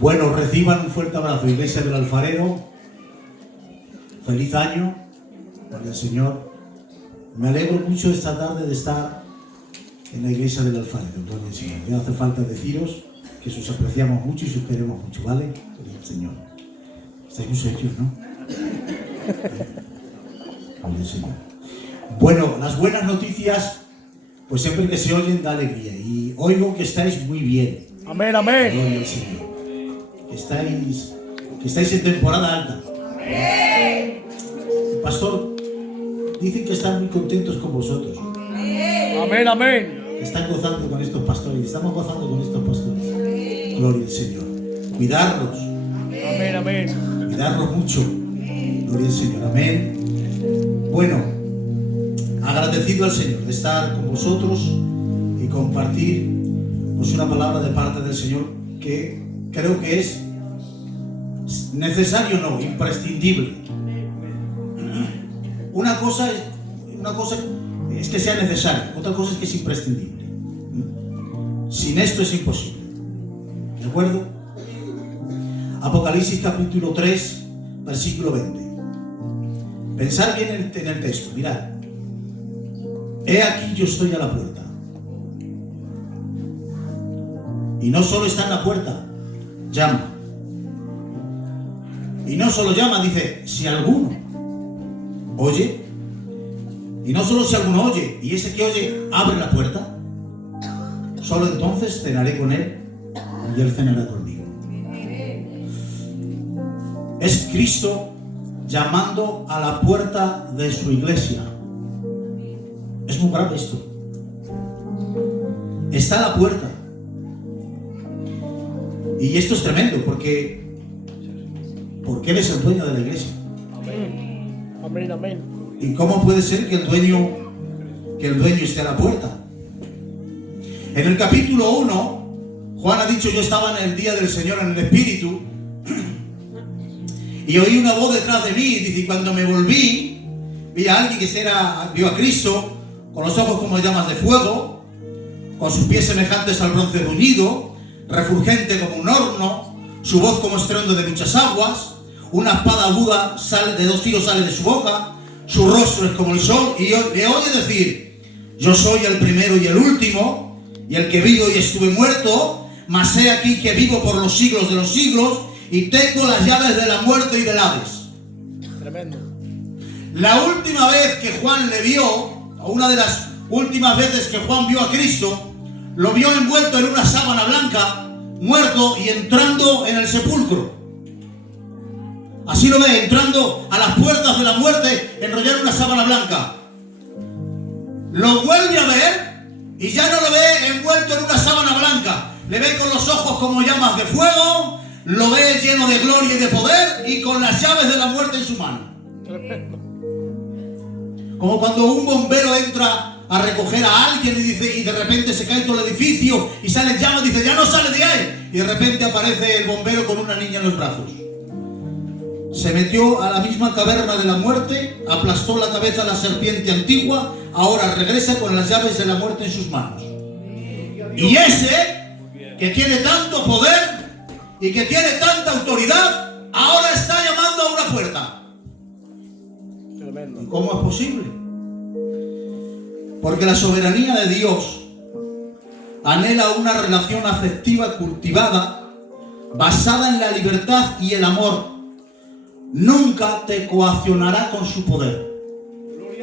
Bueno, reciban un fuerte abrazo, Iglesia del Alfarero. Feliz año, gloria al Señor. Me alegro mucho esta tarde de estar en la Iglesia del Alfarero, gloria al Señor. Ya hace falta deciros que os apreciamos mucho y os queremos mucho, ¿vale? Gloria al Señor. Estáis muy serios, ¿no? Gloria al Señor. Bueno, las buenas noticias, pues siempre que se oyen da alegría. Y oigo que estáis muy bien. Amén, amén. Gloria al Señor. Que estáis en temporada alta. El pastor, dicen que están muy contentos con vosotros. Amén, amén. Están gozando con estos pastores. Estamos gozando con estos pastores. Gloria al Señor. Cuidarlos. Amén, amén. Cuidarlos mucho. Gloria al Señor. Amén. Bueno, agradecido al Señor de estar con vosotros y compartir pues una palabra de parte del Señor que creo que es necesario, no, imprescindible. Una cosa es que sea necesario, otra cosa es que es imprescindible. Sin esto es imposible. ¿De acuerdo? Apocalipsis capítulo 3, versículo 20. Pensad bien en el texto, mirad. He aquí yo estoy a la puerta. Y no solo está en la puerta, llama. Y no solo llama, dice, si alguno oye. Y no solo si alguno oye, y ese que oye abre la puerta, solo entonces cenaré con él y él cenará conmigo. Es Cristo llamando a la puerta de su iglesia. Es muy grave esto. Está a la puerta. Y esto es tremendo porque Él es el dueño de la iglesia. Amén. Amén, amén. ¿Y cómo puede ser que el dueño esté a la puerta? En el capítulo 1, Juan ha dicho, yo estaba en el día del Señor en el Espíritu y oí una voz detrás de mí, y dice, y cuando me volví, vi a alguien vio a Cristo con los ojos como llamas de fuego, con sus pies semejantes al bronce bruñido, refulgente como un horno, su voz como estruendo de muchas aguas, una espada aguda de 2 filos sale de su boca, su rostro es como el sol, y le oye decir, yo soy el primero y el último, y el que vivo y estuve muerto, mas he aquí que vivo por los siglos de los siglos, y tengo las llaves de la muerte y del Hades. Tremendo. La última vez que Juan le vio, o una de las últimas veces que Juan vio a Cristo, lo vio envuelto en una sábana blanca, muerto y entrando en el sepulcro. Así lo ve, entrando a las puertas de la muerte, enrollar una sábana blanca. Lo vuelve a ver y ya no lo ve envuelto en una sábana blanca. Le ve con los ojos como llamas de fuego, lo ve lleno de gloria y de poder y con las llaves de la muerte en su mano. Tremendo. Como cuando un bombero entra a recoger a alguien y de repente se cae todo el edificio y sale en llamas, dice, ya no sale de ahí. Y de repente aparece el bombero con una niña en los brazos. Se metió a la misma caverna de la muerte, aplastó la cabeza a la serpiente antigua, ahora regresa con las llaves de la muerte en sus manos. Y ese, que tiene tanto poder y que tiene tanta autoridad, ahora está llamando a una puerta. Tremendo. ¿Y cómo es posible? Porque la soberanía de Dios anhela una relación afectiva cultivada, basada en la libertad y el amor. Nunca te coaccionará con su poder.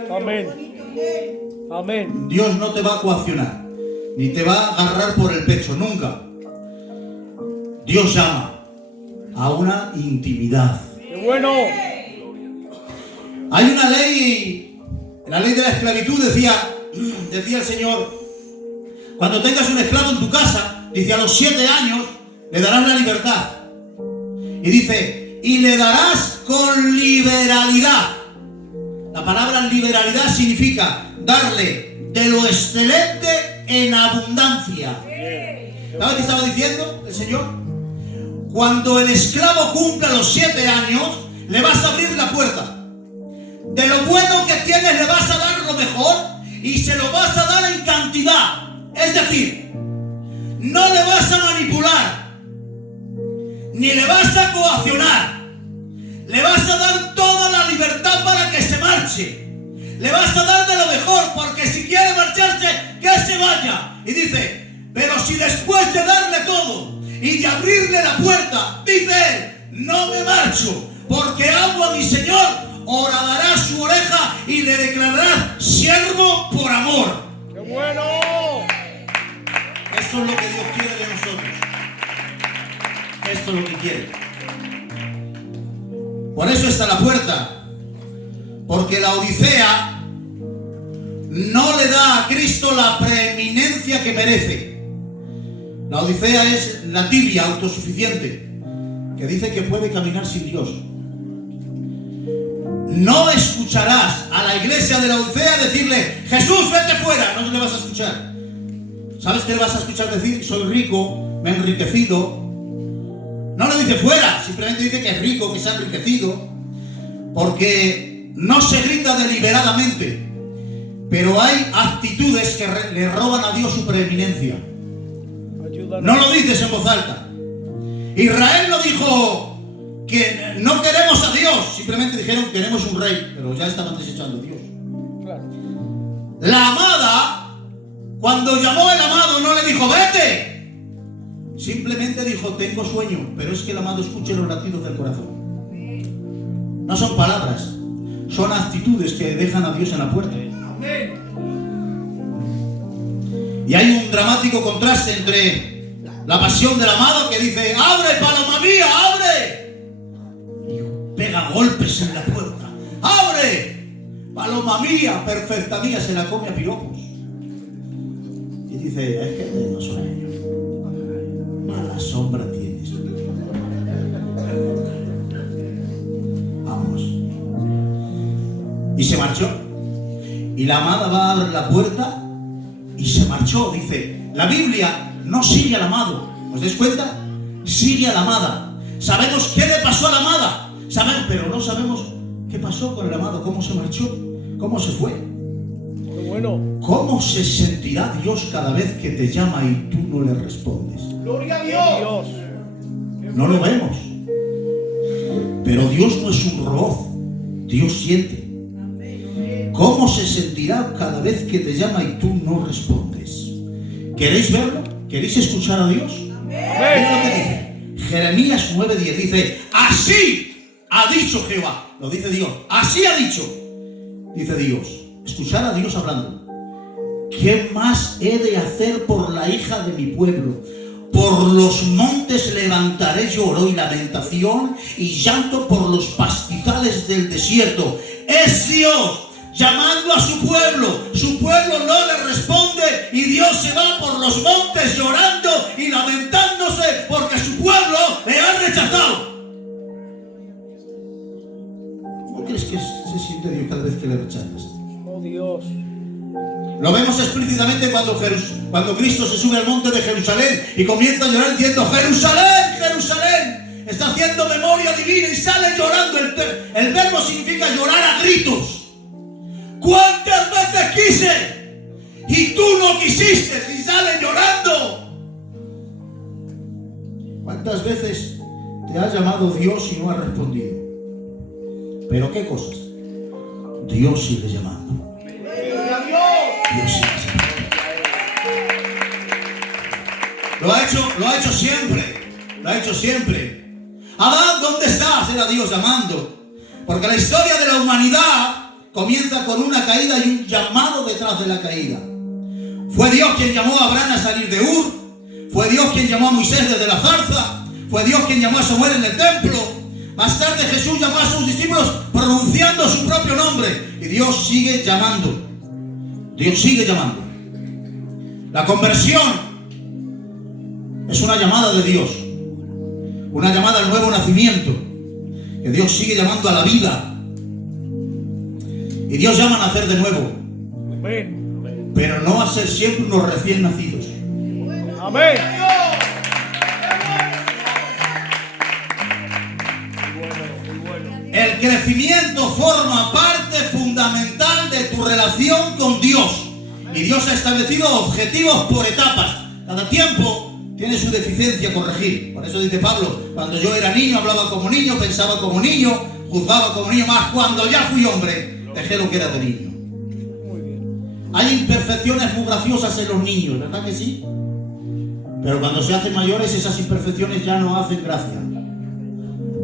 Amén. Amén. Dios no te va a coaccionar, ni te va a agarrar por el pecho, nunca. Dios llama a una intimidad. ¡Qué bueno! Hay una ley, la ley de la esclavitud decía el Señor, cuando tengas un esclavo en tu casa, dice, a los 7 años le darás la libertad. Y dice, y le darás con liberalidad. La palabra liberalidad significa darle de lo excelente en abundancia. ¿Sabes qué estaba diciendo el Señor? Cuando el esclavo cumpla los 7 años, le vas a abrir la puerta. De lo bueno que tienes le vas a dar lo mejor y se lo vas a dar en cantidad. Es decir, no le vas a manipular, ni le vas a coaccionar. Le vas a dar toda la libertad para que se marche. Le vas a dar de lo mejor, porque si quiere marcharse, que se vaya. Y dice, pero si después de darle todo y de abrirle la puerta, dice él, no me marcho, porque amo a mi Señor, horadará su oreja y le declarará siervo por amor. ¡Qué bueno! Esto es lo que Dios quiere de nosotros. Esto es lo que quiere. Por eso está la puerta. Porque la Odisea no le da a Cristo la preeminencia que merece. La Odisea es la tibia autosuficiente, que dice que puede caminar sin Dios. No escucharás a la iglesia de la Odisea decirle, Jesús, vete fuera. No le vas a escuchar. ¿Sabes qué le vas a escuchar decir? Soy rico, me he enriquecido. No le dice fuera, simplemente dice que es rico, que se ha enriquecido. Porque no se grita deliberadamente, pero hay actitudes que le roban a Dios su preeminencia. Ayúdanos. No lo dices en voz alta. Israel no dijo que no queremos a Dios, simplemente dijeron queremos un rey, pero ya estaban desechando a Dios. Claro. La amada, cuando llamó el amado, no le dijo vete, simplemente dijo tengo sueño, pero es que el amado escuche los latidos del corazón. No son palabras, son actitudes que dejan a Dios en la puerta. Y hay un dramático contraste entre la pasión del amado que dice abre paloma mía, abre, y pega golpes en la puerta, abre paloma mía, perfecta mía, se la come a piropos. Y dice es que tengo sueño, mala sombra tienes. Vamos. Y se marchó. Y la amada va a abrir la puerta y se marchó. Dice, la Biblia no sigue al amado. ¿Os dais cuenta? Sigue a la amada. Sabemos qué le pasó a la amada. Sabemos, pero no sabemos qué pasó con el amado. Cómo se marchó. Cómo se fue. Qué bueno. ¿Cómo se sentirá Dios cada vez que te llama y tú no le respondes? ¡Gloria a Dios! No lo vemos. Pero Dios no es un robot. Dios siente. ¿Cómo se sentirá cada vez que te llama y tú no respondes? ¿Queréis verlo? ¿Queréis escuchar a Dios? Mira lo que dice. Jeremías 9:10 dice, así ha dicho Jehová. Lo dice Dios. Así ha dicho. Dice Dios. Escuchar a Dios hablando. ¿Qué más he de hacer por la hija de mi pueblo? Por los montes levantaré lloro y lamentación y llanto por los pastizales del desierto. Es Dios llamando a su pueblo no le responde y Dios se va por los montes llorando y lamentándose porque su pueblo le ha rechazado. ¿Cómo crees que se siente Dios cada vez que le rechazas? Oh Dios. Lo vemos explícitamente cuando Cristo se sube al monte de Jerusalén y comienza a llorar diciendo Jerusalén, Jerusalén, está haciendo memoria divina y sale llorando. El verbo significa llorar a gritos. ¿Cuántas veces quise y tú no quisiste y sale llorando? ¿Cuántas veces te ha llamado Dios y no ha respondido? ¿Pero qué cosas? Dios sigue llamando. Dios sigue llamando. Lo ha hecho siempre. Lo ha hecho siempre. Adán, ¿dónde estás? Era Dios llamando. Porque la historia de la humanidad comienza con una caída y un llamado detrás de la caída. Fue Dios quien llamó a Abraham a salir de Ur. Fue Dios quien llamó a Moisés desde la zarza. Fue Dios quien llamó a Samuel en el templo. Más tarde Jesús llamó a sus discípulos pronunciando su propio nombre. Y Dios sigue llamando. Dios sigue llamando. La conversión es una llamada de Dios. Una llamada al nuevo nacimiento. Que Dios sigue llamando a la vida. Y Dios llama a nacer de nuevo. Amén. Pero no a ser siempre unos recién nacidos. Amén. El crecimiento forma parte fundamental de tu relación con Dios. Y Dios ha establecido objetivos por etapas. Cada tiempo tiene su deficiencia a corregir. Por eso dice Pablo, cuando yo era niño hablaba como niño, pensaba como niño, juzgaba como niño, más cuando ya fui hombre, dejé lo que era de niño. Muy bien. Hay imperfecciones muy graciosas en los niños, ¿verdad que sí? Pero cuando se hacen mayores, esas imperfecciones ya no hacen gracia.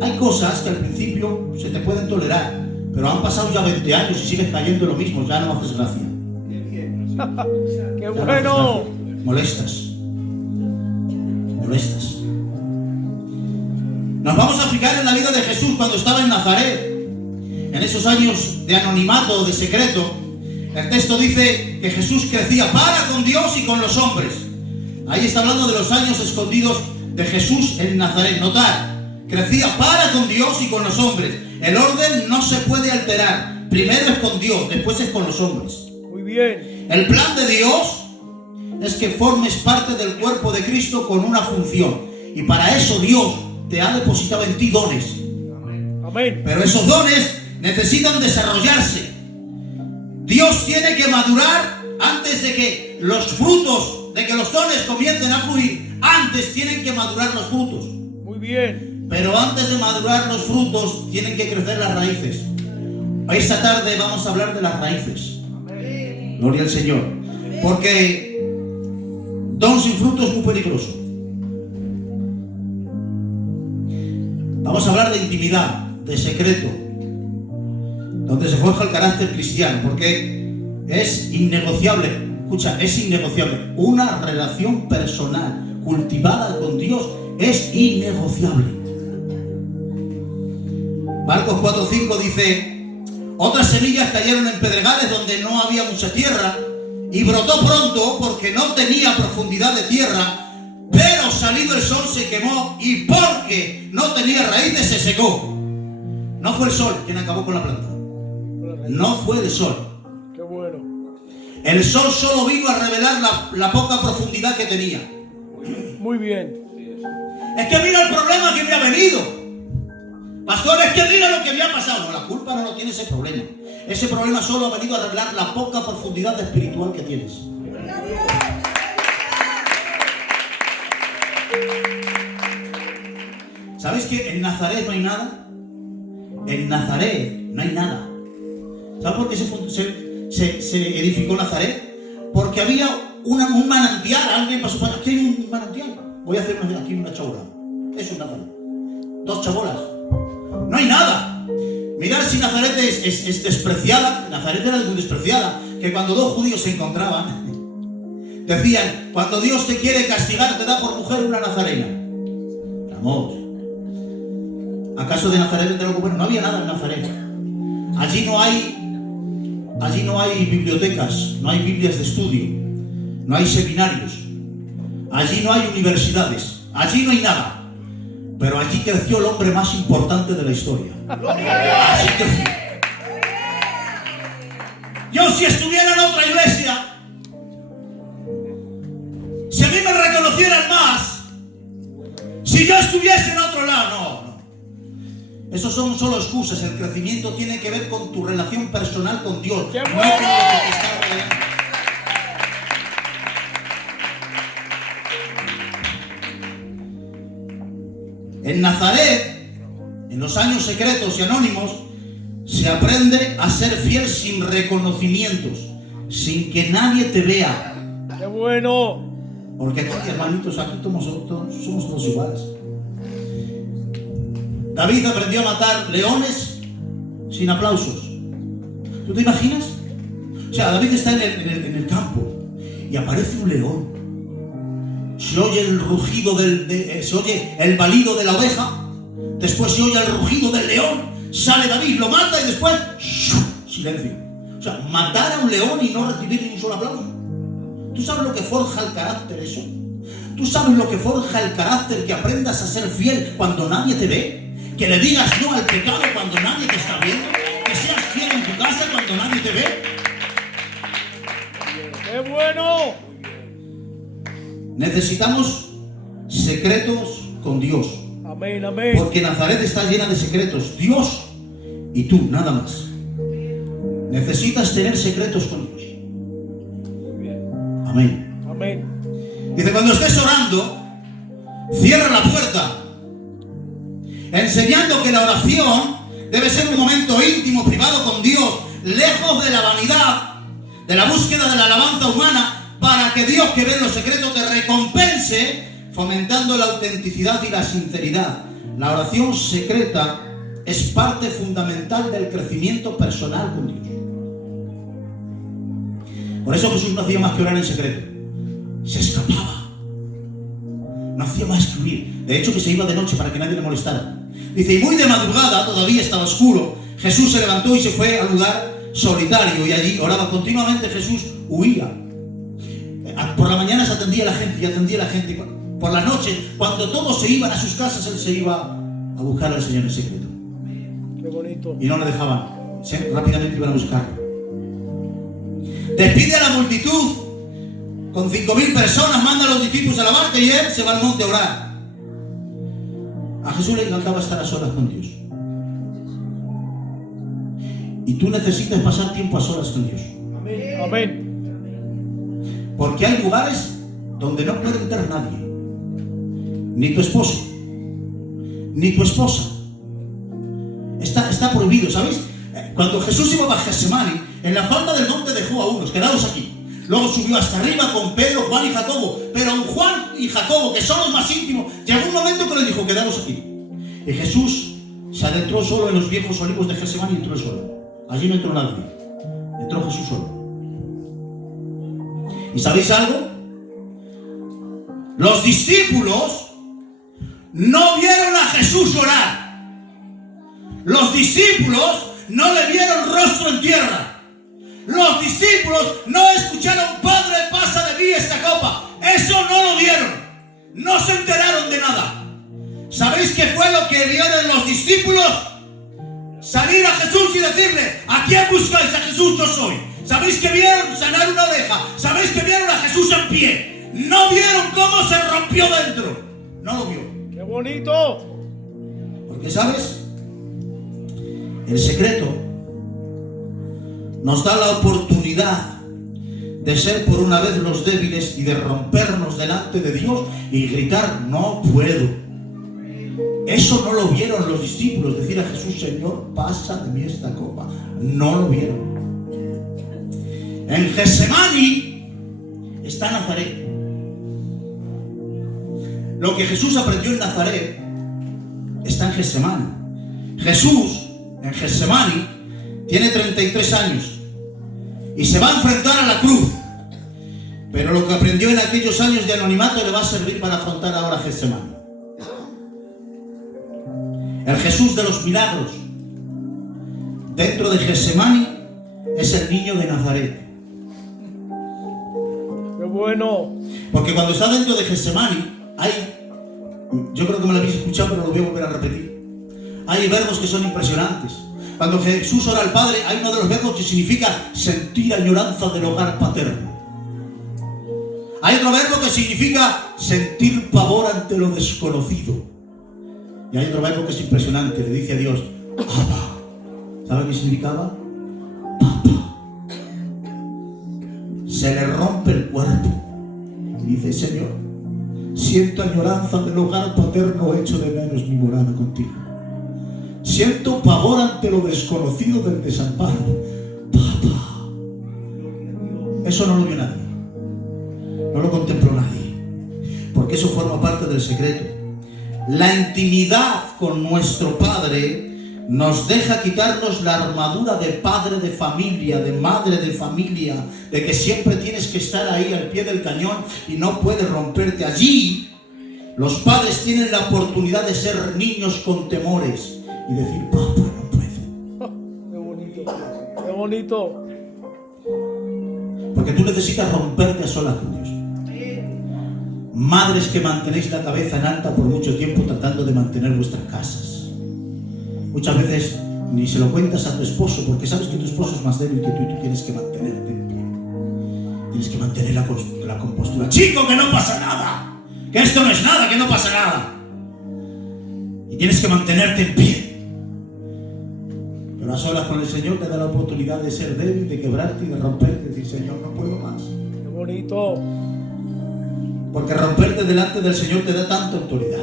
Hay cosas que al principio se te pueden tolerar, pero han pasado ya 20 años y sigues cayendo en lo mismo, ya no haces gracia. ¡Qué bueno! Molestas. Molestas. Nos vamos a fijar en la vida de Jesús cuando estaba en Nazaret. En esos años de anonimato, de secreto, el texto dice que Jesús crecía para con Dios y con los hombres. Ahí está hablando de los años escondidos de Jesús en Nazaret. Notar, crecía para con Dios y con los hombres. El orden no se puede alterar. Primero es con Dios, después es con los hombres. Muy bien. El plan de Dios es que formes parte del cuerpo de Cristo con una función. Y para eso Dios te ha depositado en ti dones. Amén. Pero esos dones necesitan desarrollarse. Dios tiene que madurar antes de que los frutos, de que los dones comiencen a fluir. Antes tienen que madurar los frutos. Muy bien. Pero antes de madurar los frutos, tienen que crecer las raíces. Esta tarde vamos a hablar de las raíces. Gloria al Señor. Porque don sin fruto es muy peligroso. Vamos a hablar de intimidad, de secreto, donde se forja el carácter cristiano, porque es innegociable. Escucha, es innegociable. Una relación personal cultivada con Dios es innegociable. Marcos 4:5 dice: otras semillas cayeron en pedregales donde no había mucha tierra y brotó pronto porque no tenía profundidad de tierra, pero salido el sol se quemó y porque no tenía raíces se secó. No fue el sol quien acabó con la planta. No fue el sol. Qué bueno. El sol solo vino a revelar la poca profundidad que tenía. Muy bien. Es que mira el problema que me ha venido. Pastor, es que mira lo que me ha pasado. No, la culpa no lo tiene ese problema. Ese problema solo ha venido a revelar la poca profundidad espiritual que tienes. ¿Sabéis que en Nazaret no hay nada? En Nazaret no hay nada. ¿Sabes por qué se edificó Nazaret? Porque había un manantial. Alguien pasó por aquí, hay un manantial. Voy a hacer aquí una chabola. Es un Nazaret. 2 chabolas. No hay nada. Mirad si Nazaret es despreciada. Nazaret era muy despreciada. Que cuando 2 judíos se encontraban, decían: cuando Dios te quiere castigar, te da por mujer una nazarena. Vamos. ¿Acaso de Nazaret vendrá algo bueno? No había nada en Nazaret. Allí no hay bibliotecas, no hay Biblias de estudio, no hay seminarios, allí no hay universidades, allí no hay nada. Pero allí creció el hombre más importante de la historia. Allí creció. Yo, si estuviera en otra iglesia, si a mí me reconocieran más, si yo estuviese en otro lado, no. Esos son solo excusas. El crecimiento tiene que ver con tu relación personal con Dios. ¡Qué bueno! No con lo que te está rodeando. En Nazaret, en los años secretos y anónimos, se aprende a ser fiel sin reconocimientos, sin que nadie te vea. ¡Qué bueno! Porque aquí, hermanitos, aquí somos todos iguales. David aprendió a matar leones sin aplausos. ¿Tú te imaginas? O sea, David está en el campo y aparece un león. Se oye el rugido se oye el balido de la oveja. Después se oye el rugido del león. Sale David, lo mata y después silencio. O sea, matar a un león y no recibir ni un solo aplauso. ¿Tú sabes lo que forja el carácter eso? ¿Tú sabes lo que forja el carácter? Que aprendas a ser fiel cuando nadie te ve. Que le digas no al pecado cuando nadie te está viendo. Que seas fiel en tu casa cuando nadie te ve. ¡Qué bueno! Necesitamos secretos con Dios. Amén, amén. Porque Nazaret está llena de secretos. Dios y tú, nada más. Necesitas tener secretos con Dios. Muy bien. Amén. Amén. Dice, cuando estés orando, cierra la puerta, enseñando que la oración debe ser un momento íntimo, privado con Dios, lejos de la vanidad, de la búsqueda de la alabanza humana, para que Dios, que ve en los secretos, te recompense, fomentando la autenticidad y la sinceridad. La oración secreta es parte fundamental del crecimiento personal con Dios. Por eso Jesús no hacía más que orar en secreto. Se escapaba. No hacía más que huir. De hecho, que se iba de noche para que nadie le molestara. Dice, y muy de madrugada, todavía estaba oscuro, Jesús se levantó y se fue al lugar solitario, y allí oraba continuamente. Jesús huía. Por la mañana se atendía a la gente y atendía a la gente. Por la noche, cuando todos se iban a sus casas, él se iba a buscar al Señor en secreto. Qué bonito. Y no le dejaban. Rápidamente iban a buscarlo. Despide a la multitud. Con 5.000 personas manda a los discípulos a la barca y él se va al monte a orar. A Jesús le encantaba estar a solas con Dios. Y tú necesitas pasar tiempo a solas con Dios. Amén. Amén. Porque hay lugares donde no puede entrar nadie. Ni tu esposo, ni tu esposa. Está prohibido, ¿sabéis? Cuando Jesús iba a Getsemaní, en la falda del monte dejó a unos, quedaos aquí. Luego subió hasta arriba con Pedro, Juan y Jacobo. Pero Juan y Jacobo, que son los más íntimos, llegó un momento que les dijo, quedaos aquí. Y Jesús se adentró solo en los viejos olivos de Getsemaní y entró solo. Allí no entró nadie. Entró Jesús solo. ¿Y sabéis algo? Los discípulos no vieron a Jesús orar. Los discípulos no le vieron rostro en tierra. Los discípulos no escucharon, Padre, pasa de mí esta copa. Eso no lo vieron. No se enteraron de nada. ¿Sabéis qué fue lo que vieron los discípulos? Salir a Jesús y decirle, ¿a quién buscáis? A Jesús yo soy. ¿Sabéis que vieron sanar una oveja? ¿Sabéis que vieron a Jesús en pie? No vieron cómo se rompió dentro. No lo vio. ¡Qué bonito! Porque, ¿sabes? El secreto nos da la oportunidad de ser por una vez los débiles y de rompernos delante de Dios y gritar, no puedo. Eso no lo vieron los discípulos, decir a Jesús, Señor, pasa de mí esta copa. No lo vieron. En Getsemaní está Nazaret. Lo que Jesús aprendió en Nazaret está en Getsemaní. Jesús, en Getsemaní, tiene 33 años y se va a enfrentar a la cruz. Pero lo que aprendió en aquellos años de anonimato le va a servir para afrontar ahora Getsemaní. El Jesús de los milagros dentro de Getsemaní es el niño de Nazaret. ¡Qué bueno! Porque cuando está dentro de Getsemaní hay, yo creo que me lo habéis escuchado, pero lo voy a volver a repetir. Hay verbos que son impresionantes. Cuando Jesús ora al Padre, hay uno de los verbos que significa sentir añoranza del hogar paterno. Hay otro verbo que significa sentir pavor ante lo desconocido. Y hay otro verbo que es impresionante, le dice a Dios, Abba. ¿Sabe qué significaba? Papá. Se le rompe el cuerpo. Y dice, Señor, siento añoranza del hogar paterno, hecho de menos mi morada contigo. Siento pavor ante lo desconocido del desamparo. Papá. Eso no lo vio nadie. No lo contempló nadie. Porque eso forma parte del secreto. La intimidad con nuestro Padre nos deja quitarnos la armadura de padre de familia, de madre de familia, de que siempre tienes que estar ahí al pie del cañón y no puedes romperte. Allí los padres tienen la oportunidad de ser niños con temores y decir, papá, no puedo. ¡Qué bonito! ¡Qué bonito! Porque tú necesitas romperte a solas con Dios. Madres que mantenéis la cabeza en alta por mucho tiempo tratando de mantener vuestras casas. Muchas veces ni se lo cuentas a tu esposo porque sabes que tu esposo es más débil que tú y tú tienes que mantenerte en pie. Tienes que mantener la compostura. Chico, que no pasa nada. Que esto no es nada, que no pasa nada. Y tienes que mantenerte en pie. Pero a solas con el Señor te da la oportunidad de ser débil, de quebrarte y de romperte. Decir, Señor, no puedo más. ¡Qué bonito! Porque romperte delante del Señor te da tanta autoridad.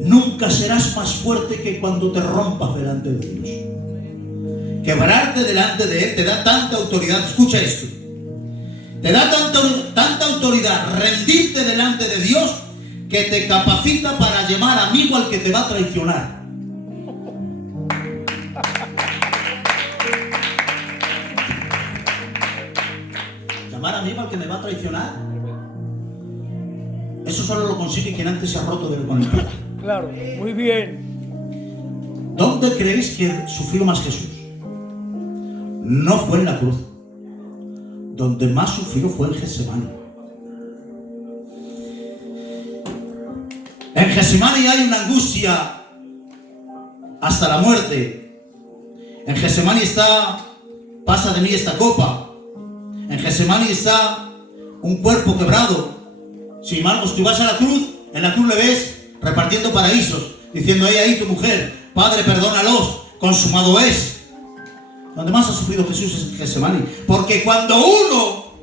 Nunca serás más fuerte que cuando te rompas delante de Dios. Quebrarte delante de Él te da tanta autoridad. Escucha esto. Te da tanta autoridad rendirte delante de Dios que te capacita para llamar amigo al que te va a traicionar. Llamar amigo al que me va a traicionar. Eso solo lo consigue quien antes se ha roto del conector. Claro, muy bien. ¿Dónde creéis que sufrió más Jesús? No fue en la cruz. Donde más sufrió fue en Getsemaní. En Getsemaní hay una angustia hasta la muerte. En Getsemaní está, pasa de mí esta copa. En Getsemaní está un cuerpo quebrado. Sin embargo, si tú vas a la cruz, en la cruz le ves repartiendo paraísos, diciendo: ahí tu mujer, Padre, perdónalos, consumado es. Donde más ha sufrido Jesús es en Getsemaní. Porque cuando uno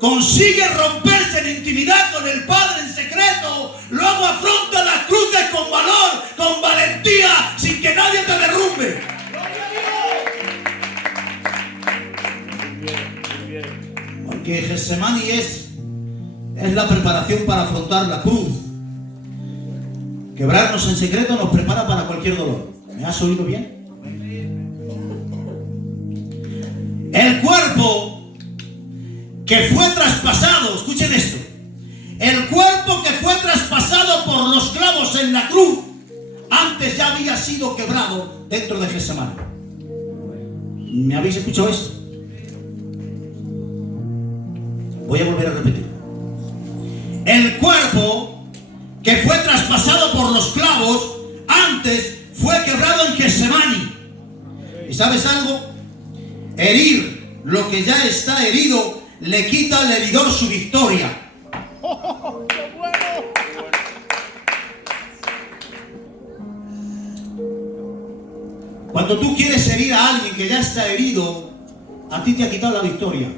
consigue romperse en intimidad con el Padre en secreto, luego afronta las cruces con valor, con valentía, sin que nadie te derrumbe. Porque Getsemaní es la preparación para afrontar la cruz. Quebrarnos en secreto nos prepara para cualquier dolor. ¿Me has oído bien? El cuerpo que fue traspasado, escuchen esto, el cuerpo que fue traspasado por los clavos en la cruz, antes ya había sido quebrado dentro de Getsemaní. ¿Me habéis escuchado esto? Voy a volver a repetir. El cuerpo que fue traspasado por los clavos antes fue quebrado en Getsemaní. ¿Y sabes algo? Herir lo que ya está herido le quita al heridor su victoria. ¡Oh, qué bueno! Cuando tú quieres herir a alguien que ya está herido, a ti te ha quitado la victoria.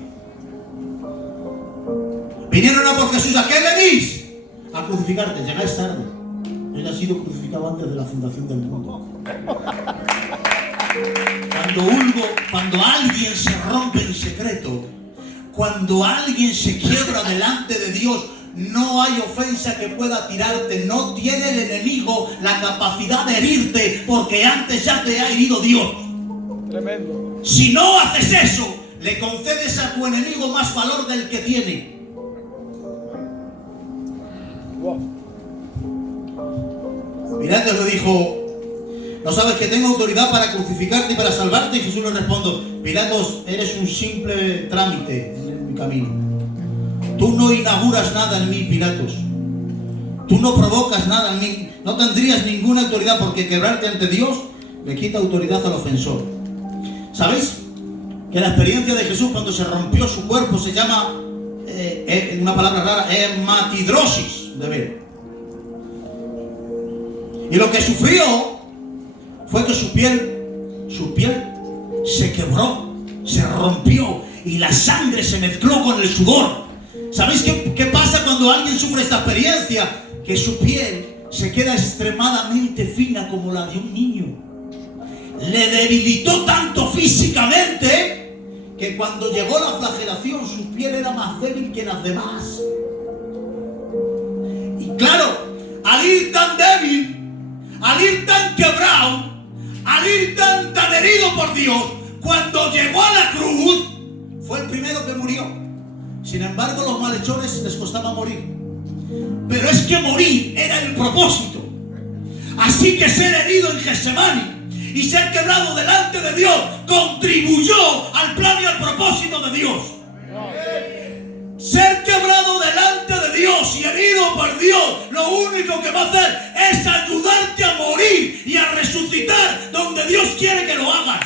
Vinieron a por Jesús. ¿A qué venís? A crucificarte. Llegáis tarde. Él ha sido crucificado antes de la fundación del mundo. Cuando alguien se rompe en secreto, cuando alguien se quiebra delante de Dios, no hay ofensa que pueda tirarte. No tiene el enemigo la capacidad de herirte, porque antes ya te ha herido Dios. Tremendo. Si no haces eso, le concedes a tu enemigo más valor del que tiene. Wow. Pilatos le dijo: ¿no sabes que tengo autoridad para crucificarte y para salvarte? Y Jesús le responde: Pilatos, eres un simple trámite en mi camino. Tú no inauguras nada en mí, Pilatos. Tú no provocas nada en mí. No tendrías ninguna autoridad, porque quebrarte ante Dios le quita autoridad al ofensor. ¿Sabéis que la experiencia de Jesús cuando se rompió su cuerpo se llama, una palabra rara, hematidrosis? De ver. Y lo que sufrió fue que su piel se quebró, se rompió y la sangre se mezcló con el sudor. ¿Sabéis qué pasa cuando alguien sufre esta experiencia? Que su piel se queda extremadamente fina como la de un niño. Le debilitó tanto físicamente que cuando llegó la flagelación su piel era más débil que las demás. Y claro, al ir tan débil, al ir tan quebrado, al ir tan herido por Dios, cuando llegó a la cruz, fue el primero que murió. Sin embargo, los malhechores les costaba morir. Pero es que morir era el propósito. Así que ser herido en Getsemaní y ser quebrado delante de Dios contribuyó al plan y al propósito de Dios. Ser quebrado delante de Dios y herido por Dios, lo único que va a hacer es ayudarte a morir y a resucitar donde Dios quiere que lo hagas.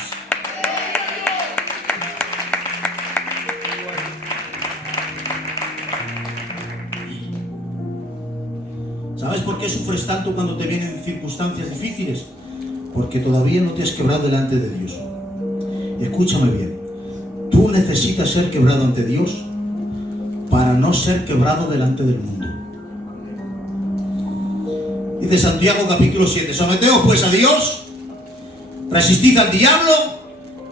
¿Sabes por qué sufres tanto cuando te vienen circunstancias difíciles? Porque todavía no te has quebrado delante de Dios. Escúchame bien. Tú necesitas ser quebrado ante Dios para no ser quebrado delante del mundo. Dice Santiago capítulo 7, someteos pues a Dios, resistid al diablo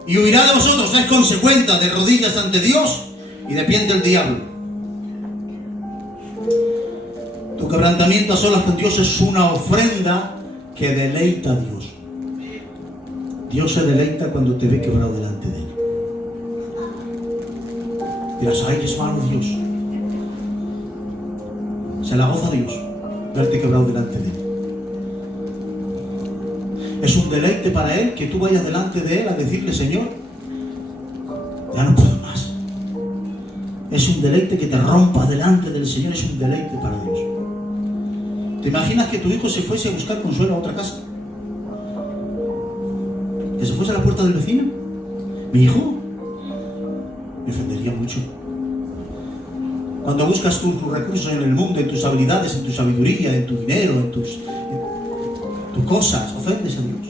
y huirá de vosotros. Es consecuente de rodillas ante Dios y de pie ante el diablo. Tu quebrantamiento a solas con Dios es una ofrenda que deleita a Dios. Dios se deleita cuando te ve quebrado delante de Él. Dirás, ay, es malo Dios. Se la goza Dios verte quebrado delante de Él. Es un deleite para Él que tú vayas delante de Él a decirle, Señor, ya no puedo más. Es un deleite que te rompas delante del Señor, es un deleite para Dios. ¿Te imaginas que tu hijo se fuese a buscar consuelo a otra casa? ¿Que se fuese a la puerta del vecino? ¿Mi hijo? Me ofendería mucho. Cuando buscas tus recursos en el mundo, en tus habilidades, en tu sabiduría, en tu dinero, en tus cosas, ofendes a Dios.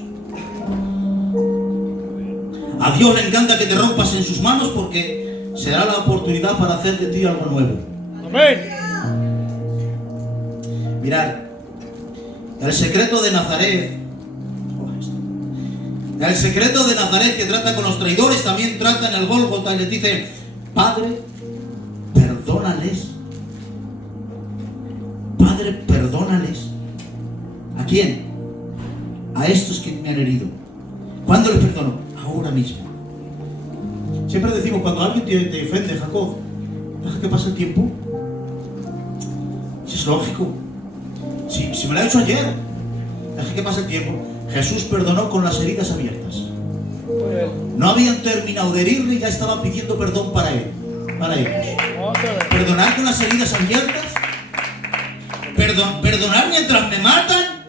A Dios le encanta que te rompas en sus manos porque será la oportunidad para hacer de ti algo nuevo. Amén. Mirad, el secreto de Nazaret, que trata con los traidores, también trata en el Gólgota y les dice, Padre, perdónales. Padre, perdónales. ¿A quién? A estos que me han herido. ¿Cuándo les perdono? Ahora mismo. Siempre decimos, cuando alguien te ofende, Jacob, deja que pase el tiempo. Eso es lógico. Si me lo ha hecho ayer, deja que pase el tiempo. Jesús perdonó con las heridas abiertas. No habían terminado de herirle y ya estaban pidiendo perdón para él, para ellos. Perdonar con las heridas abiertas. Perdonar mientras me matan.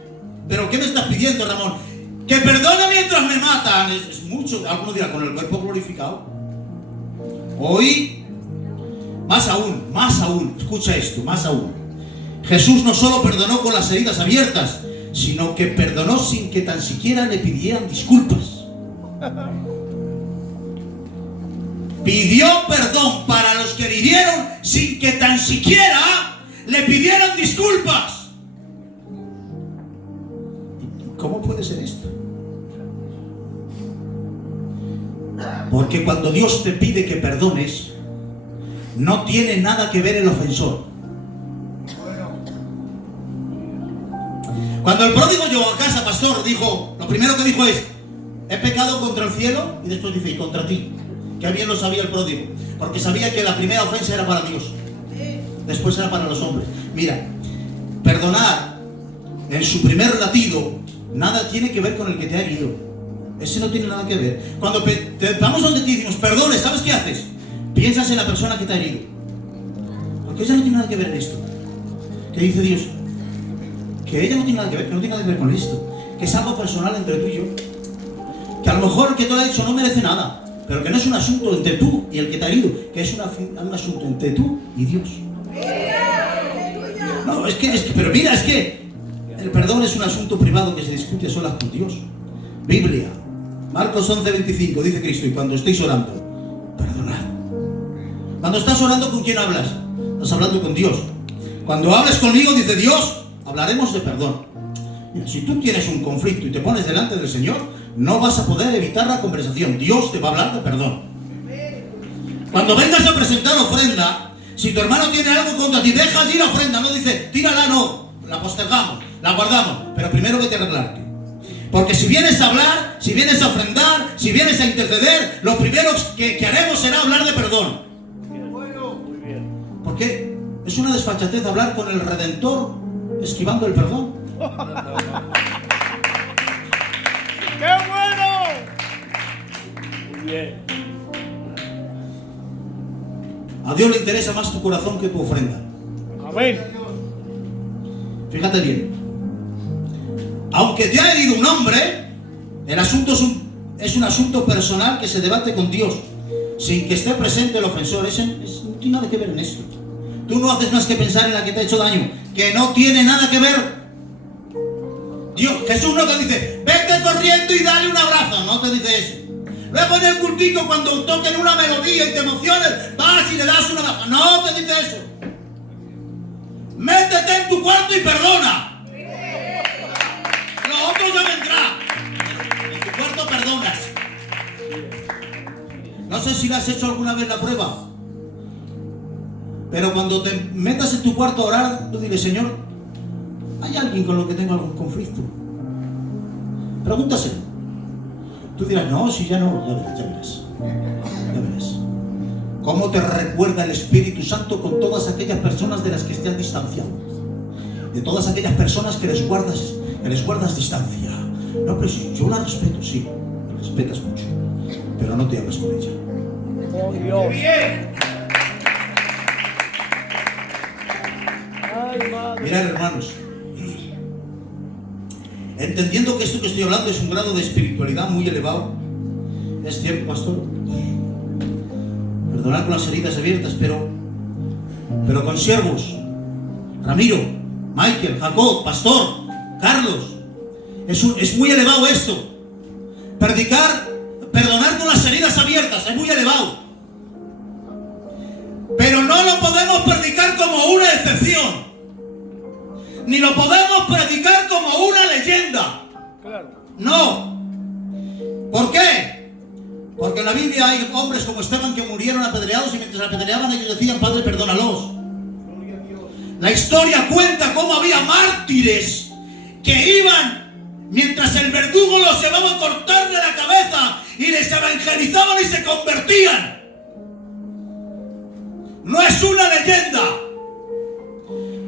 ¿Pero qué me estás pidiendo, Ramón? Que perdone mientras me matan. Es mucho. Algunos dirán, con el cuerpo glorificado. Hoy, más aún, escucha esto, más aún. Jesús no solo perdonó con las heridas abiertas, sino que perdonó sin que tan siquiera le pidieran disculpas. Pidió perdón para los que le hirieron sin que tan siquiera le pidieran disculpas. ¿Cómo puede ser esto? Porque cuando Dios te pide que perdones, no tiene nada que ver el ofensor. Cuando el pródigo llegó a casa, pastor, dijo, lo primero que dijo es, he pecado contra el cielo, y después dice, y contra ti. Que bien lo sabía el pródigo, porque sabía que la primera ofensa era para Dios, después era para los hombres. Mira, perdonar en su primer latido nada tiene que ver con el que te ha herido. Ese no tiene nada que ver. Cuando vamos donde te decimos perdone, ¿sabes qué haces? Piensas en la persona que te ha herido, porque ella no tiene nada que ver en esto. ¿Qué dice Dios? Que ella no tiene nada que ver, que no tiene nada que ver con esto, que es algo personal entre tú y yo, que a lo mejor el que te lo ha hecho no merece nada, pero que no es un asunto entre tú y el que te ha herido, que es un asunto entre tú y Dios. No, pero mira, es que el perdón es un asunto privado que se discute a solas con Dios. Biblia, Marcos 11:25, dice Cristo, y cuando estéis orando, perdonad. Cuando estás orando, ¿con quién hablas? Estás hablando con Dios. Cuando hables conmigo, dice Dios, hablaremos de perdón. Mira, si tú tienes un conflicto y te pones delante del Señor, no vas a poder evitar la conversación. Dios te va a hablar de perdón. Cuando vengas a presentar ofrenda, si tu hermano tiene algo contra ti, deja allí la ofrenda. No dice, tírala, no, la postergamos, la guardamos, pero primero vete a arreglarte. Porque si vienes a hablar, si vienes a ofrendar, si vienes a interceder, lo primero que haremos será hablar de perdón. ¿Por qué? Es una desfachatez hablar con el Redentor esquivando el perdón. ¡Qué bueno! Muy bien. A Dios le interesa más tu corazón que tu ofrenda. Amén. Fíjate bien. Aunque te ha herido un hombre, el asunto es un asunto personal que se debate con Dios, sin que esté presente el ofensor. No tiene nada que ver en esto. Tú no haces más que pensar en la que te ha hecho daño, que no tiene nada que ver. Jesús no te dice, vete corriendo y dale un abrazo. No te dice eso. Luego en el cultico, cuando toquen una melodía y te emociones, vas y le das un abrazo. No te dice eso. en tu cuarto y perdona. Lo otro ya vendrá. En tu cuarto perdonas. No sé si le has hecho alguna vez la prueba, pero cuando te metas en tu cuarto a orar, tú dile: Señor, ¿hay alguien con lo que tengo algún conflicto? Pregúntaselo. Tú dirás: no, si ya no. Ya verás, ya verás. Ya verás. ¿Cómo te recuerda el Espíritu Santo con todas aquellas personas de las que te has distanciado? De todas aquellas personas que les guardas distancia. No, pero si yo la respeto, sí, la respetas mucho, pero no te hables con ella. Oh, Dios. Ay, madre. Mirad, hermanos, entendiendo que esto que estoy hablando es un grado de espiritualidad muy elevado, es cierto, pastor, perdonad con las heridas abiertas, pero con siervos, Ramiro, Michael, Jacob, pastor, Carlos, es muy elevado esto. Perdonar con las heridas abiertas es muy elevado, pero no lo podemos predicar como una excepción, ni lo podemos predicar como una leyenda. Claro. No. ¿Por qué? Porque en la Biblia hay hombres como Esteban que murieron apedreados, y mientras apedreaban ellos decían: Padre, perdónalos. La historia cuenta cómo había mártires que iban mientras el verdugo los llevaba a cortarle la cabeza y les evangelizaban y se convertían. No es una leyenda.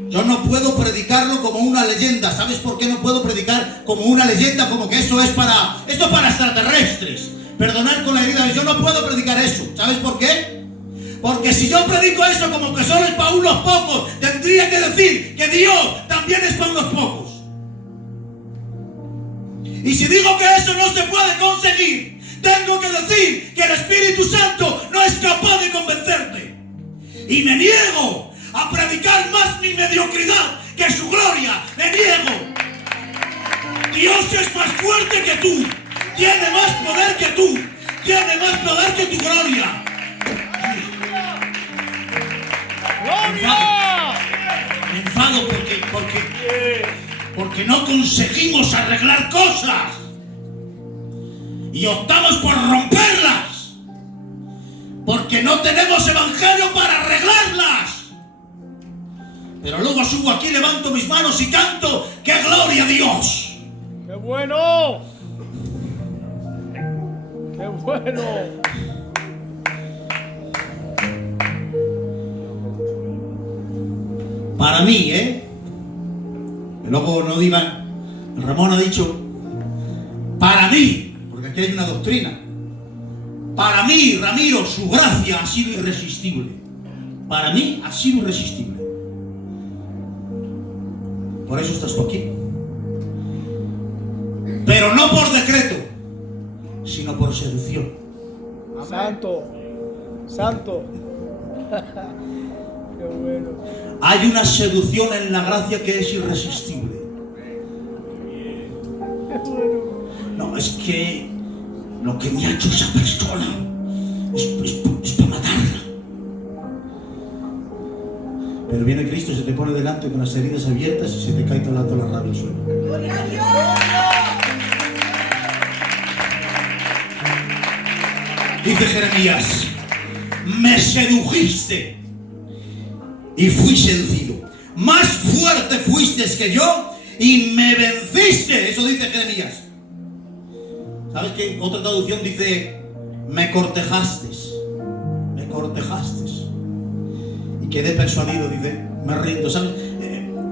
Yo no puedo predicarlo como una leyenda. ¿Sabes por qué no puedo predicar como una leyenda? Como que esto es para extraterrestres. Perdonar con la herida. Yo no puedo predicar eso. ¿Sabes por qué? Porque si yo predico eso como que solo es para unos pocos, tendría que decir que Dios también es para unos pocos. Y si digo que eso no se puede conseguir, tengo que decir que el Espíritu Santo no es capaz de convencerte. Y me niego a predicar más mi mediocridad que su gloria. Me niego. Dios es más fuerte que tú. Tiene más poder que tú. Tiene más poder que tu gloria. ¡Gloria! Me enfado porque no conseguimos arreglar cosas y optamos por romperlas, porque no tenemos evangelio para arreglarlas. Pero luego subo aquí, levanto mis manos y canto: ¡qué gloria a Dios! ¡Qué bueno! ¡Qué bueno! Para mí, que luego no digan, Ramón ha dicho, para mí, porque aquí hay una doctrina. Para mí, Ramiro, su gracia ha sido irresistible. Para mí ha sido irresistible. Por eso estás tú aquí. Pero no por decreto, sino por seducción. Santo. Santo. Qué bueno. Hay una seducción en la gracia que es irresistible. Qué bueno. No, es que lo que me ha hecho esa persona es para matarla. Pero viene Cristo y se te pone delante con las heridas abiertas y se te cae toda la rabia al suelo. Dice Jeremías: me sedujiste y fui seducido. Más fuerte fuiste que yo y me venciste. Eso dice Jeremías. ¿Sabes qué? Otra traducción dice: me cortejaste. Me cortejaste. Y quedé persuadido, dice, me rindo. ¿Sabes?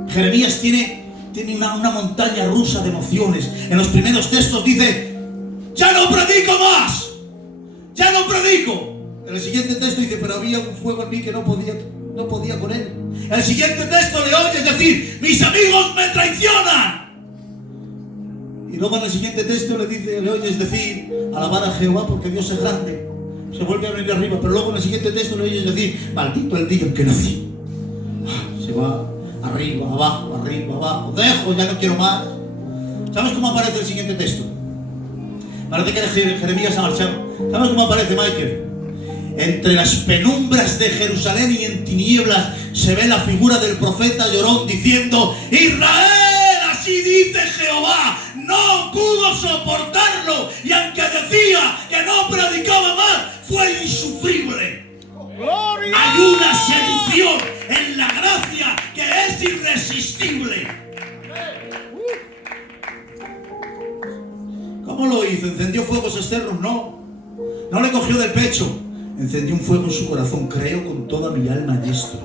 Jeremías tiene una montaña rusa de emociones. En los primeros textos dice: ya no predico más. Ya no predico. En el siguiente texto dice: pero había un fuego en mí que no podía con él. En el siguiente texto le oyes decir: mis amigos me traicionan. Y luego en el siguiente texto le oyes decir: alabar a Jehová porque Dios es grande. Se vuelve a venir arriba. Pero luego en el siguiente texto le oyes decir: maldito el día en que nací. Se va arriba, abajo. Dejo, ya no quiero más. ¿Sabes cómo aparece el siguiente texto? Parece que Jeremías ha marchado. ¿Sabes cómo aparece, Michael? Entre las penumbras de Jerusalén y en tinieblas se ve la figura del profeta llorón diciendo: Israel, así dice Jehová, no pudo soportarlo, y aunque decía que no predicaba más, fue insufrible. ¡Gloria! Hay una seducción en la gracia que es irresistible. ¿Cómo lo hizo? ¿Encendió fuegos externos? No. No le cogió del pecho. Encendió un fuego en su corazón. Creo con toda mi alma en esto,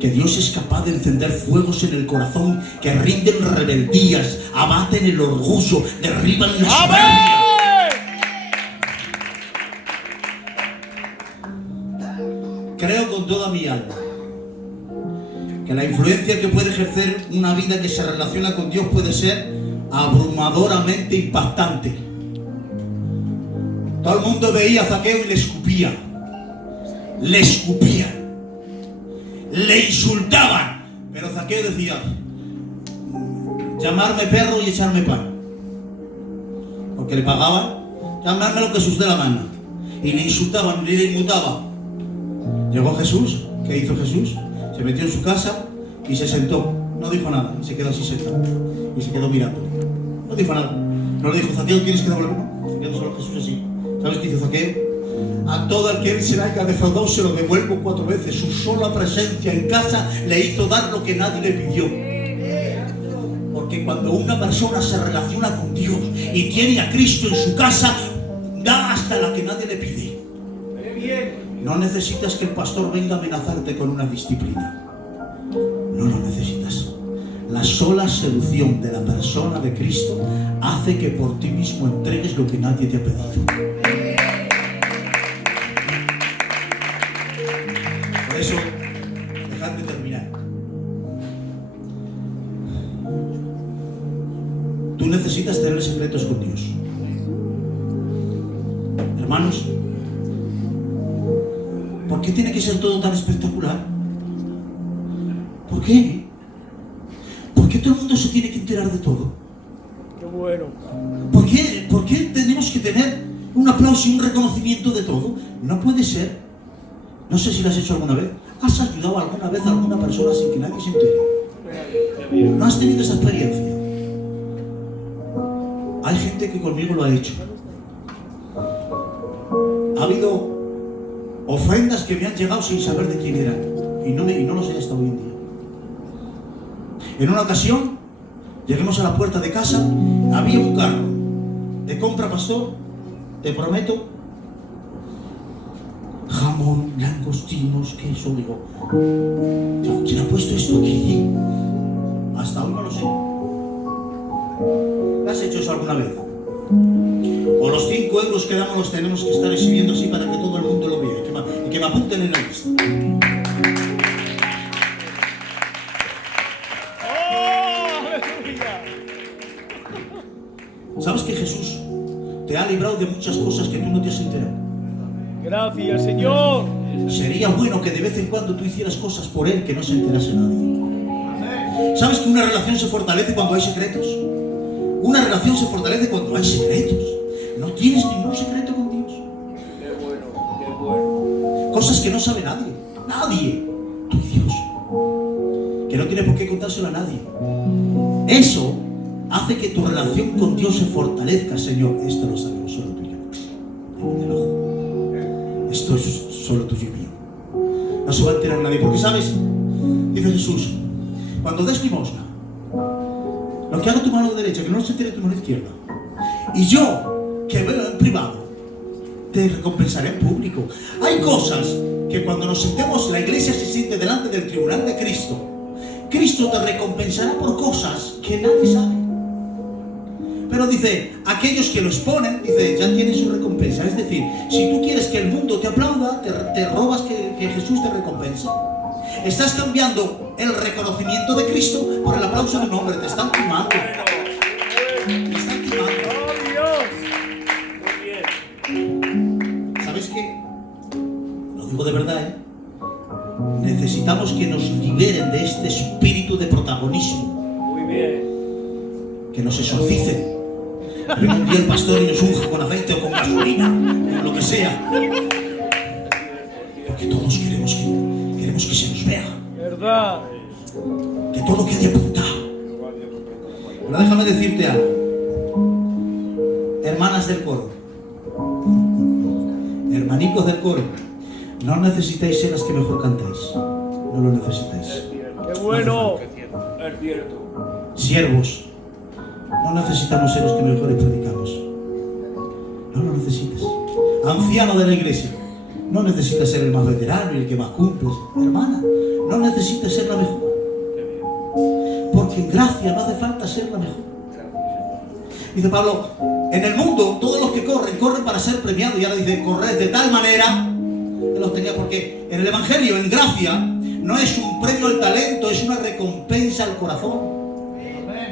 que Dios es capaz de encender fuegos en el corazón que rinden rebeldías, abaten el orgullo, derriban la soberbia. Creo con toda mi alma que la influencia que puede ejercer una vida que se relaciona con Dios puede ser abrumadoramente impactante. Todo el mundo veía a Zaqueo y le escupían, le insultaban, pero Zaqueo decía: llamarme perro y echarme pan, porque le pagaban, llamarme lo que se os dé la gana, y le insultaban y le inmutaban. Llegó Jesús. ¿Qué hizo Jesús? Se metió en su casa y se sentó. No dijo nada, y se quedó así sentado y se quedó mirando. No dijo nada. No le dijo: Zaqueo, tienes que devolverlo. Se quedó solo Jesús así. ¿Sabes qué hizo Zaqueo? A todo el que él se le haya defraudado se lo devuelvo 4 veces. Su sola presencia en casa le hizo dar lo que nadie le pidió. Porque cuando una persona se relaciona con Dios y tiene a Cristo en su casa, da hasta la que nadie le pide. No necesitas que el pastor venga a amenazarte con una disciplina. No lo necesitas. La sola seducción de la persona de Cristo hace que por ti mismo entregues lo que nadie te ha pedido. Por eso, dejadme terminar. Tú necesitas tener secretos con Dios. Hermanos, ¿por qué tiene que ser todo tan espectacular? ¿Por qué? ¿Por qué todo el mundo se tiene que enterar de todo? ¡Qué bueno! ¿Por qué tenemos que tener un aplauso y un reconocimiento de todo? No puede ser. No sé si lo has hecho alguna vez. ¿Has ayudado alguna vez a alguna persona sin que nadie se entere? ¿No has tenido esa experiencia? Hay gente que conmigo lo ha hecho. Ha habido ofrendas que me han llegado sin saber de quién eran, y no lo sé hasta hoy en día. En una ocasión, lleguemos a la puerta de casa, había un carro de compra, pastor, te prometo, jamón, langostinos, queso. Digo, ¿quién ha puesto esto aquí? Hasta hoy no lo sé. ¿Has hecho eso alguna vez? O los 5 euros que damos los tenemos que estar exhibiendo así para que todo el mundo lo vea y que me apunten en la lista. ¡Oh, aleluya! ¿Sabes que Jesús te ha librado de muchas cosas que tú no te has enterado? Gracias, Señor. Sería bueno que de vez en cuando tú hicieras cosas por Él que no se enterase nadie. ¿Sabes que una relación se fortalece cuando hay secretos? Una relación se fortalece cuando hay secretos. No tienes ningún secreto con Dios. ¡Qué bueno, qué bueno! Cosas que no sabe nadie. Nadie. Tú y Dios. Que no tiene por qué contárselo a nadie. Eso hace que tu relación con Dios se fortalezca. Señor, esto lo sabemos solo tú y yo. Esto es solo tuyo y mío. No se va a enterar nadie. Porque, ¿sabes? Dice Jesús, cuando des limosna, lo que haga tu mano derecha, que no se entere tu mano izquierda. Y yo, que veo en privado, te recompensaré en público. Hay cosas que cuando nos sentemos, la iglesia se siente delante del tribunal de Cristo. Cristo te recompensará por cosas que nadie sabe. Pero dice, aquellos que lo exponen, dice, ya tienen su recompensa. Es decir, si tú quieres que el mundo te aplauda, te robas que Jesús te recompense. Estás cambiando el reconocimiento de Cristo por el aplauso de un hombre. Te están timando. Te están timando. ¡Oh, Dios! Muy bien. ¿Sabes qué? Lo digo de verdad, ¿eh? Necesitamos que nos liberen de este espíritu de protagonismo. Muy bien. Que nos exorcicen. Que venga un día el pastor y nos unja con aceite o con gasolina, con lo que sea. Porque todos queremos que se nos vea. Verdad. Que todo quede apuntado. Pero déjame decirte algo. Hermanas del coro, hermanicos del coro, no necesitáis ser las que mejor cantáis. No lo necesitáis. Qué bueno. Es cierto. Siervos, no necesitamos ser los que mejores predicamos. No lo necesitas. Anciano de la iglesia, no necesitas ser el más veterano y el que más cumple. Hermana, no necesitas ser la mejor. Porque en gracia no hace falta ser la mejor. Dice Pablo, en el mundo todos los que corren para ser premiados. Y ahora dice, corred de tal manera que los tenía. Porque en el evangelio, en gracia, no es un premio al talento, es una recompensa al corazón.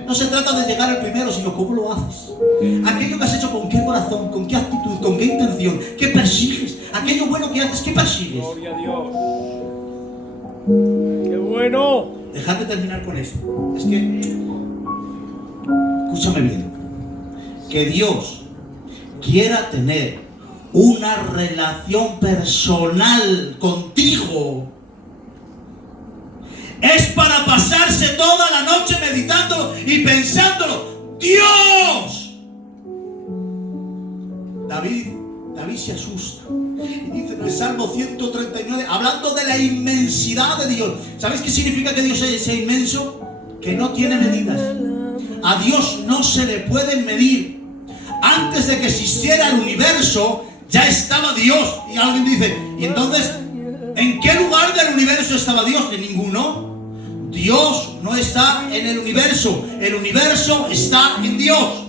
No se trata de llegar al primero, sino cómo lo haces. Aquello que has hecho, con qué corazón, con qué actitud, con qué intención, qué persigues. Aquello bueno que haces, ¿qué persigues? Gloria a Dios. Qué bueno. Dejad de terminar con esto. Es que, escúchame bien, que Dios quiera tener una relación personal contigo es para pasarse toda la noche meditándolo y pensándolo. ¡Dios! David se asusta y dice en el Salmo 139, hablando de la inmensidad de Dios. ¿Sabéis qué significa que Dios sea inmenso? Que no tiene medidas. A Dios no se le pueden medir. Antes de que existiera el universo, ya estaba Dios. Y alguien dice, ¿y entonces en qué lugar del universo estaba Dios? En ninguno. Dios no está en el universo universo está en Dios.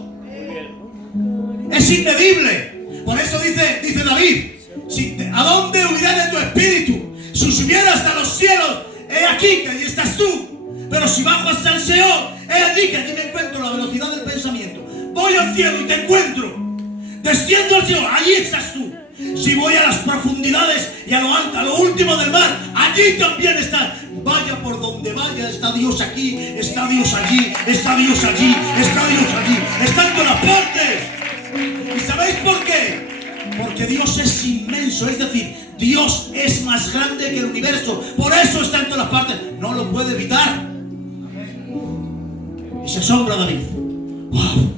Es inmedible. Por eso dice David, ¿a dónde huirá de tu espíritu? Si subiera hasta los cielos, he aquí que allí estás tú. Pero si bajo hasta el Seol, he allí que allí me encuentro, la velocidad del pensamiento. Voy al cielo y te encuentro. Desciendo al cielo, allí estás tú. Si voy a las profundidades y a lo alto, a lo último del mar, allí también estás. Vaya por donde vaya, está Dios aquí, está Dios allí, está Dios allí, está Dios allí. Está en todas partes. ¿Y sabéis por qué? Porque Dios es inmenso, es decir, Dios es más grande que el universo. Por eso está en todas partes. No lo puede evitar. Y se asombra David. ¡Wow!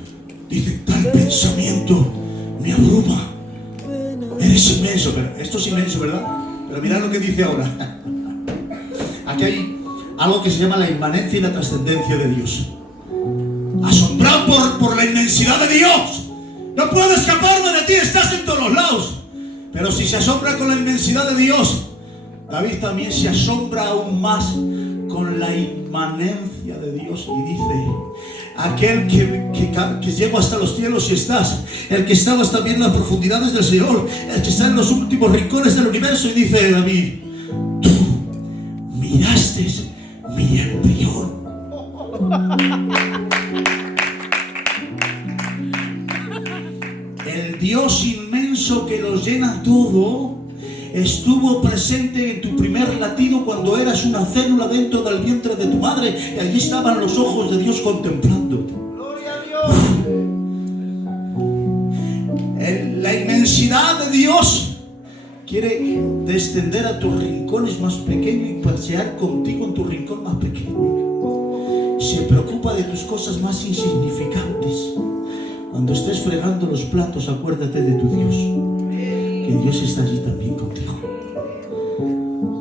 Dice, tal pensamiento me abruma. Eres inmenso, pero esto es inmenso, ¿verdad? Pero mirad lo que dice ahora. Aquí hay algo que se llama la inmanencia y la trascendencia de Dios. Asombrado por la inmensidad de Dios. No puedo escaparme de ti, estás en todos los lados. Pero si se asombra con la inmensidad de Dios, David también se asombra aún más con la inmanencia de Dios. Y dice, aquel que llegó hasta los cielos y estás, el que estabas también en las profundidades del Señor, el que está en los últimos rincones del universo. Y dice David, tú miraste mi embrión. El Dios inmenso que lo llena todo estuvo presente en tu primer latido cuando eras una célula dentro del vientre de tu madre, y allí estaban los ojos de Dios contemplándote. ¡Gloria a Dios! La inmensidad de Dios quiere descender a tus rincones más pequeños y pasear contigo en tu rincón más pequeño. Se preocupa de tus cosas más insignificantes. Cuando estés fregando los platos, acuérdate de tu Dios, que Dios está allí también contigo.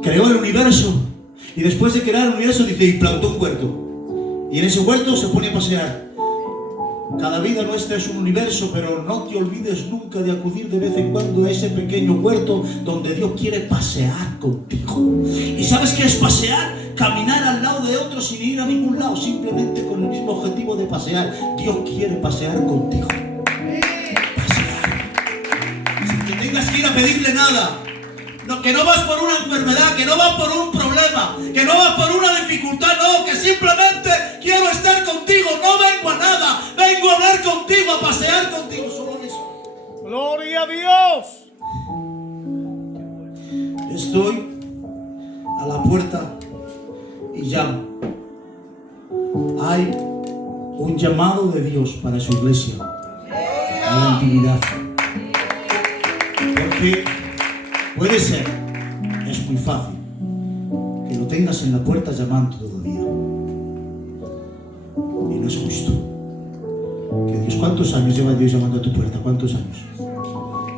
Creó el universo y después de crear el universo dice, y plantó un huerto. Y en ese huerto se pone a pasear. Cada vida nuestra es un universo, pero no te olvides nunca de acudir de vez en cuando a ese pequeño huerto donde Dios quiere pasear contigo. ¿Y sabes qué es pasear? Caminar al lado de otro sin ir a ningún lado, simplemente con el mismo objetivo de pasear. Dios quiere pasear contigo. Pasear. Sin que tengas que ir a pedirle nada. No, que no vas por una enfermedad, que no vas por un problema, que no vas por una dificultad, no, que simplemente quiero estar contigo, no vengo a nada, vengo a hablar contigo, a pasear contigo, solo eso. Gloria a Dios. Estoy a la puerta y llamo. Hay un llamado de Dios para su iglesia a la intimidad. Porque puede ser Es muy fácil que lo tengas en la puerta llamando todavía. Y no es justo. Que Dios, ¿cuántos años lleva Dios llamando a tu puerta? ¿Cuántos años?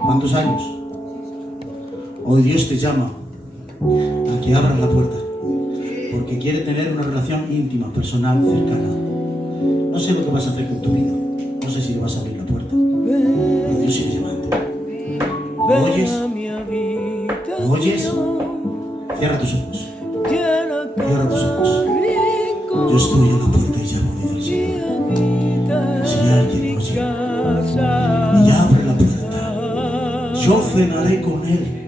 ¿Cuántos años? Hoy Dios te llama a que abras la puerta, porque quiere tener una relación íntima, personal, cercana. No sé lo que vas a hacer con tu vida, no sé si le vas a abrir la puerta, pero Dios sigue llamando. ¿Oyes? ¿Oyes? Cierra tus ojos. Cierra tus ojos. Yo estoy a la puerta y llamo, dice el Señor. Si alguien oye y abre la puerta, yo cenaré con él